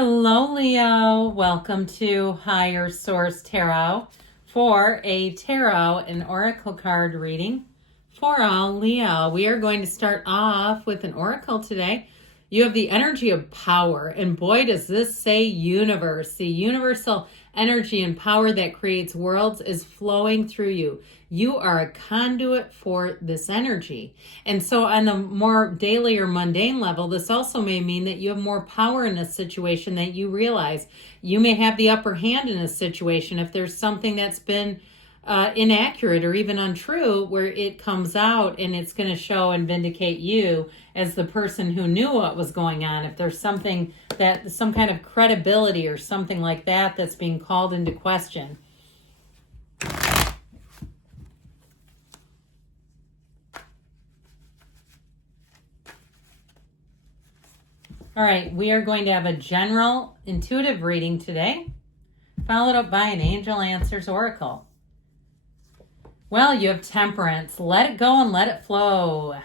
Hello, Leo. Welcome to Higher Source Tarot for a tarot and oracle card reading for all Leo. We are going to start off with an oracle today. You have the energy of power, and boy, does this say universe. The universal energy and power that creates worlds is flowing through you. You are a conduit for this energy. And so on the more daily or mundane level, this also may mean that you have more power in a situation that you realize. You may have the upper hand in a situation if there's something that's been inaccurate or even untrue, where it comes out and it's going to show and vindicate you as the person who knew what was going on. If there's something that, some kind of credibility or something like that that's being called into question. All right, we are going to have a general intuitive reading today, followed up by an Angel Answers Oracle. Well, you have Temperance. Let it go and let it flow.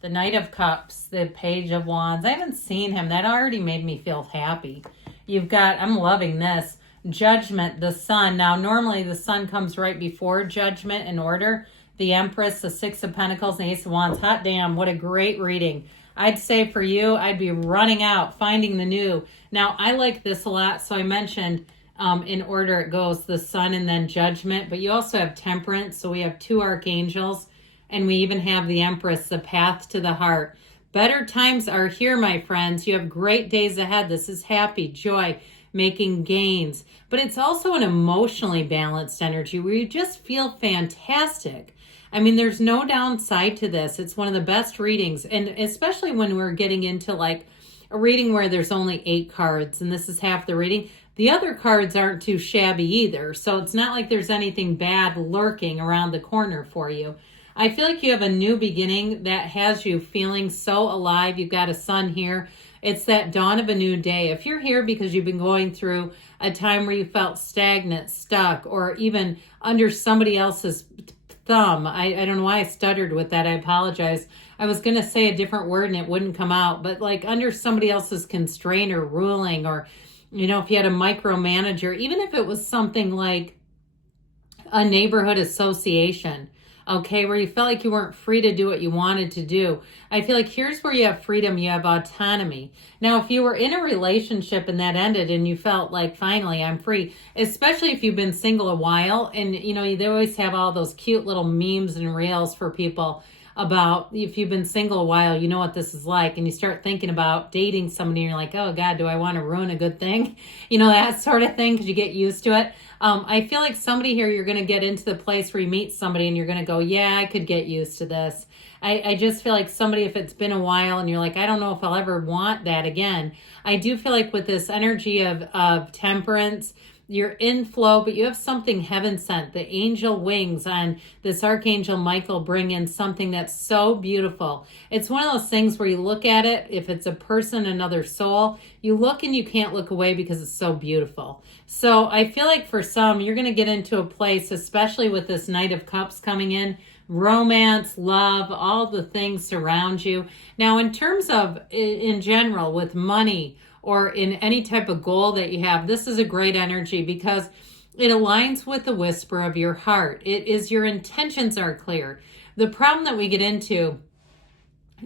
The Knight of Cups, the Page of Wands. I haven't seen him. That already made me feel happy. You've got, I'm loving this, Judgment, the Sun. Now, normally the Sun comes right before Judgment in order. The Empress, the Six of Pentacles, and the Ace of Wands. Hot damn, what a great reading. I'd say for you, I'd be running out, finding the new. Now, I like this a lot, so I mentioned in order it goes, the Sun and then Judgment, but you also have Temperance, so we have two archangels, and we even have the Empress, the path to the heart. Better times are here, my friends. You have great days ahead. This is happy, joy, making gains, but it's also an emotionally balanced energy where you just feel fantastic. I mean, there's no downside to this. It's one of the best readings, and especially when we're getting into like a reading where there's only 8 cards, and this is half the reading. The other cards aren't too shabby either, so it's not like there's anything bad lurking around the corner for you. I feel like you have a new beginning that has you feeling so alive. You've got a Sun here. It's that dawn of a new day. If you're here because you've been going through a time where you felt stagnant, stuck, or even under somebody else's thumb. I don't know why I stuttered with that. I apologize. I was going to say a different word and it wouldn't come out, but like under somebody else's constraint or ruling, or, you know, if you had a micromanager, even if it was something like a neighborhood association, okay, where you felt like you weren't free to do what you wanted to do. I feel like here's where you have freedom, you have autonomy. Now, if you were in a relationship and that ended and you felt like, finally, I'm free, especially if you've been single a while, and, you know, they always have all those cute little memes and reels for people about if you've been single a while, you know what this is like, and you start thinking about dating somebody and you're like, oh God, do I want to ruin a good thing? You know, that sort of thing, because you get used to it. I feel like somebody here, you're going to get into the place where you meet somebody and you're going to go, yeah, I could get used to this. I just feel like somebody, if it's been a while and you're like, I don't know if I'll ever want that again. I do feel like with this energy of Temperance, you're in flow, but you have something heaven sent. The angel wings on this Archangel Michael bring in something that's so beautiful. It's one of those things where you look at it, if it's a person, another soul, you look and you can't look away because it's so beautiful. So I feel like for some, you're going to get into a place, especially with this Knight of Cups coming in, romance, love, all the things surround you. Now, in terms of, in general, with money, or in any type of goal that you have, this is a great energy because it aligns with the whisper of your heart. It is, your intentions are clear. The problem that we get into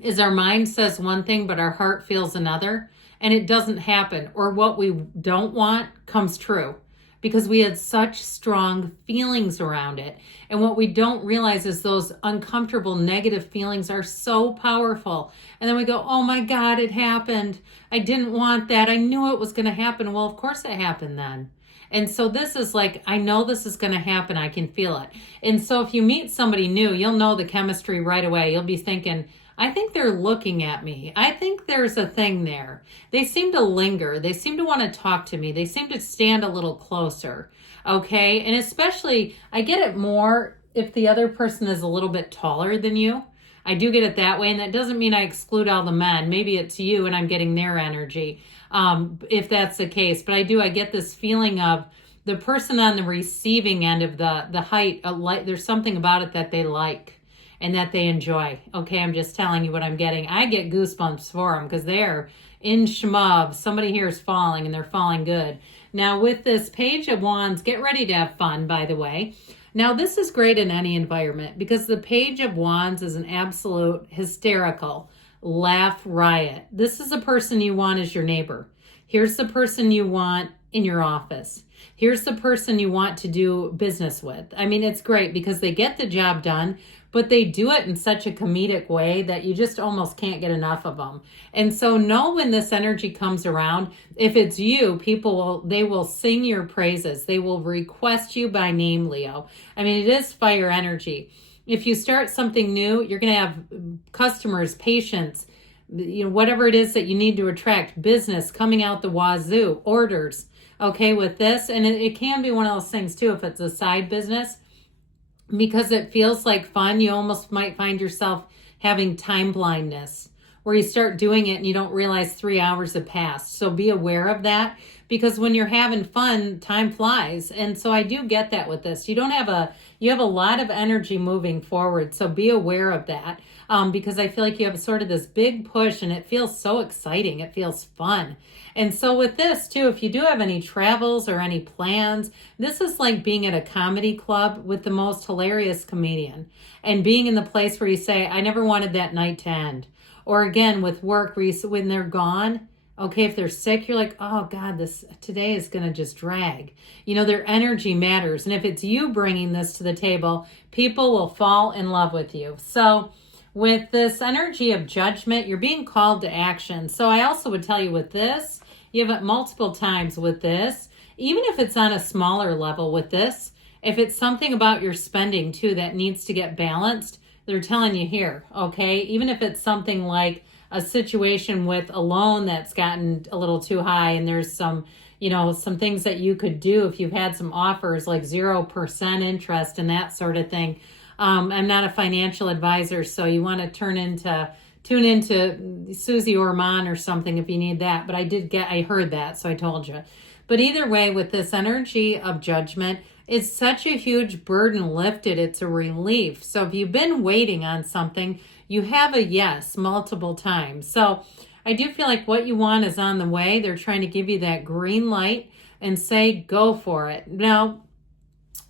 is our mind says one thing, but our heart feels another, and it doesn't happen. Or what we don't want comes true because we had such strong feelings around it. And what we don't realize is those uncomfortable negative feelings are so powerful. And then we go, oh my God, it happened. I didn't want that. I knew it was going to happen. Well, of course it happened then. And so this is like, I know this is going to happen. I can feel it. And so if you meet somebody new, you'll know the chemistry right away. You'll be thinking, I think they're looking at me. I think there's a thing there. They seem to linger. They seem to want to talk to me. They seem to stand a little closer. Okay. And especially, I get it more if the other person is a little bit taller than you. I do get it that way. And that doesn't mean I exclude all the men. Maybe it's you and I'm getting their energy, if that's the case. But I get this feeling of the person on the receiving end of the height, there's something about it that they like and that they enjoy. Okay, I'm just telling you what I'm getting. I get goosebumps for them because they're in shmub. Somebody here is falling, and they're falling good. Now, with this Page of Wands, get ready to have fun, by the way. Now, this is great in any environment because the Page of Wands is an absolute hysterical laugh riot. This is a person you want as your neighbor. Here's the person you want in your office. Here's the person you want to do business with. I mean, it's great because they get the job done, but they do it in such a comedic way that you just almost can't get enough of them. And so know when this energy comes around, if it's you, they will sing your praises. They will request you by name, Leo. I mean, it is fire energy. If you start something new, you're going to have customers, patients, whatever it is that you need to attract, business coming out the wazoo, orders, okay, with this. And it can be one of those things too, if it's a side business, because it feels like fun, you almost might find yourself having time blindness where you start doing it and you don't realize 3 hours have passed. So be aware of that, because when you're having fun, time flies. And so I do get that with this. You have a lot of energy moving forward. So be aware of that, because I feel like you have sort of this big push and it feels so exciting. It feels fun. And so with this too, if you do have any travels or any plans, this is like being at a comedy club with the most hilarious comedian and being in the place where you say, I never wanted that night to end. Or again, with work, where when they're gone, okay, if they're sick, you're like, oh God, today is going to just drag. Their energy matters. And if it's you bringing this to the table, people will fall in love with you. So with this energy of judgment, you're being called to action. So I also would tell you with this, you have it multiple times with this, even if it's on a smaller level with this, if it's something about your spending too that needs to get balanced, they're telling you here, okay? Even if it's something like a situation with a loan that's gotten a little too high and there's some things that you could do if you've had some offers like 0% interest and that sort of thing. I'm not a financial advisor, so you want to tune into Susie Orman or something if you need that. But I heard that, so I told you. But either way, with this energy of judgment, it's such a huge burden lifted. It's a relief. So if you've been waiting on something, you have a yes multiple times. So I do feel like what you want is on the way. They're trying to give you that green light and say, go for it. Now,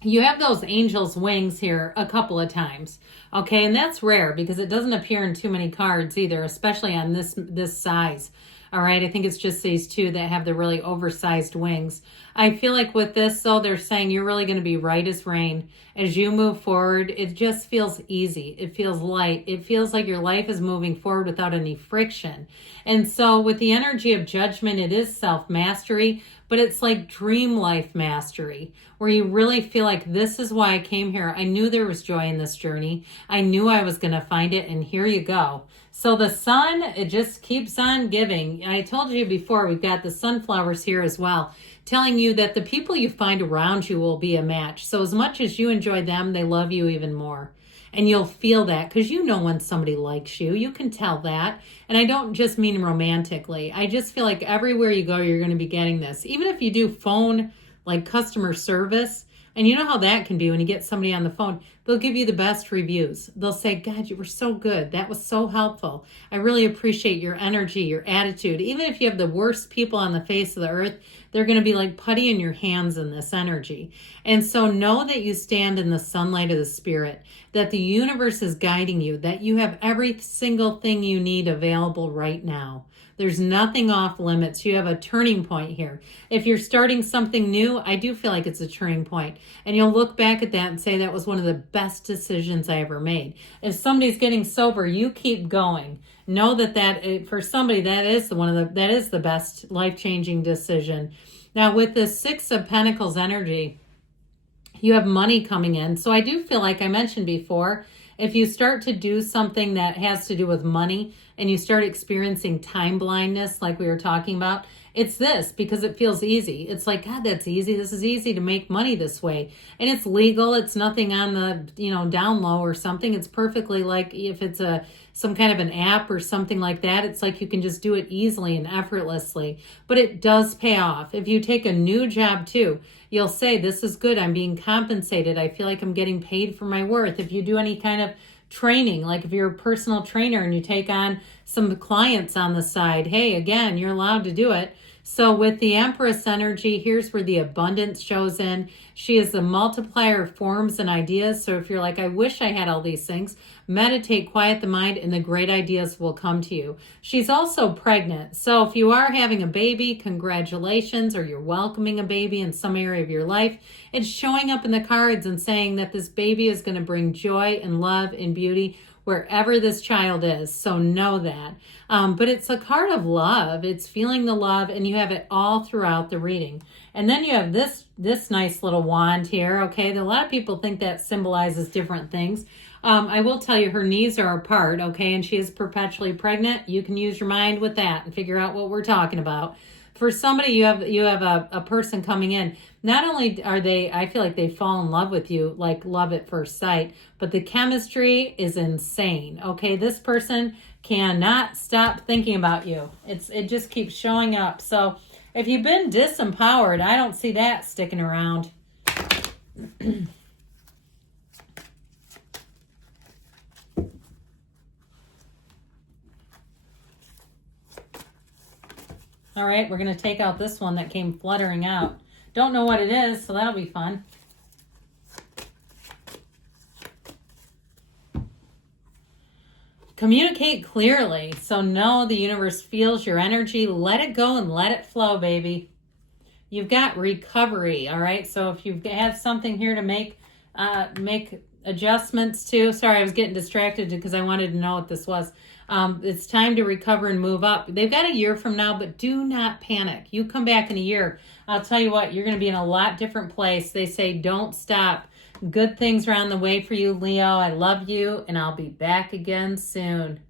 you have those angel's wings here a couple of times, okay? And that's rare because it doesn't appear in too many cards either, especially on this size. All right, I think it's just these two that have the really oversized wings. I feel like with this, though, they're saying you're really going to be right as rain. As you move forward, it just feels easy. It feels light. It feels like your life is moving forward without any friction. And so with the energy of judgment, it is self-mastery, but it's like dream life mastery, where you really feel like this is why I came here. I knew there was joy in this journey. I knew I was going to find it, and here you go. So the sun, it just keeps on giving. I told you before, we've got the sunflowers here as well, telling you that the people you find around you will be a match. So as much as you enjoy them, they love you even more. And you'll feel that because you know when somebody likes you. You can tell that. And I don't just mean romantically. I just feel like everywhere you go, you're going to be getting this. Even if you do phone, like customer service, and you know how that can be when you get somebody on the phone, they'll give you the best reviews. They'll say, God, you were so good. That was so helpful. I really appreciate your energy, your attitude. Even if you have the worst people on the face of the earth, they're going to be like putty in your hands in this energy. And so know that you stand in the sunlight of the spirit, that the universe is guiding you, that you have every single thing you need available right now. There's nothing off limits. You have a turning point here. If you're starting something new, I do feel like it's a turning point. And you'll look back at that and say that was one of the best decisions I ever made. If somebody's getting sober, you keep going. Know that for somebody, that is the best life-changing decision. Now with the Six of Pentacles energy, you have money coming in. So I do feel like I mentioned before, if you start to do something that has to do with money and you start experiencing time blindness like we were talking about, it's this because it feels easy. It's like, God, that's easy. This is easy to make money this way. And it's legal. It's nothing on the, down low or something. It's perfectly like if it's some kind of an app or something like that, it's like you can just do it easily and effortlessly. But it does pay off. If you take a new job too, you'll say, this is good. I'm being compensated. I feel like I'm getting paid for my worth. If you do any kind of training, like if you're a personal trainer and you take on some clients on the side, hey, again, you're allowed to do it. So with the Empress energy, here's where the abundance shows in. She is the multiplier of forms and ideas. So if you're like, I wish I had all these things, meditate, quiet the mind, and the great ideas will come to you. She's also pregnant. So if you are having a baby, congratulations, or you're welcoming a baby in some area of your life, it's showing up in the cards and saying that this baby is going to bring joy and love and beauty wherever this child is. So know that. But it's a card of love. It's feeling the love, and you have it all throughout the reading. And then you have this nice little wand here, okay? A lot of people think that symbolizes different things. I will tell you, her knees are apart, okay? And she is perpetually pregnant. You can use your mind with that and figure out what we're talking about. For somebody, you have a person coming in. Not only are they, I feel like they fall in love with you, like love at first sight, but the chemistry is insane. Okay, this person cannot stop thinking about you. It just keeps showing up. So if you've been disempowered, I don't see that sticking around. All right, we're going to take out this one that came fluttering out. Don't know what it is, so that'll be fun. Communicate clearly. So know the universe feels your energy. Let it go and let it flow, baby. You've got recovery, all right? So if you have something here to make adjustments to. Sorry, I was getting distracted because I wanted to know what this was. It's time to recover and move up. They've got a year from now, but do not panic. You come back in a year. I'll tell you what, you're going to be in a lot different place. They say don't stop. Good things are on the way for you, Leo. I love you, and I'll be back again soon.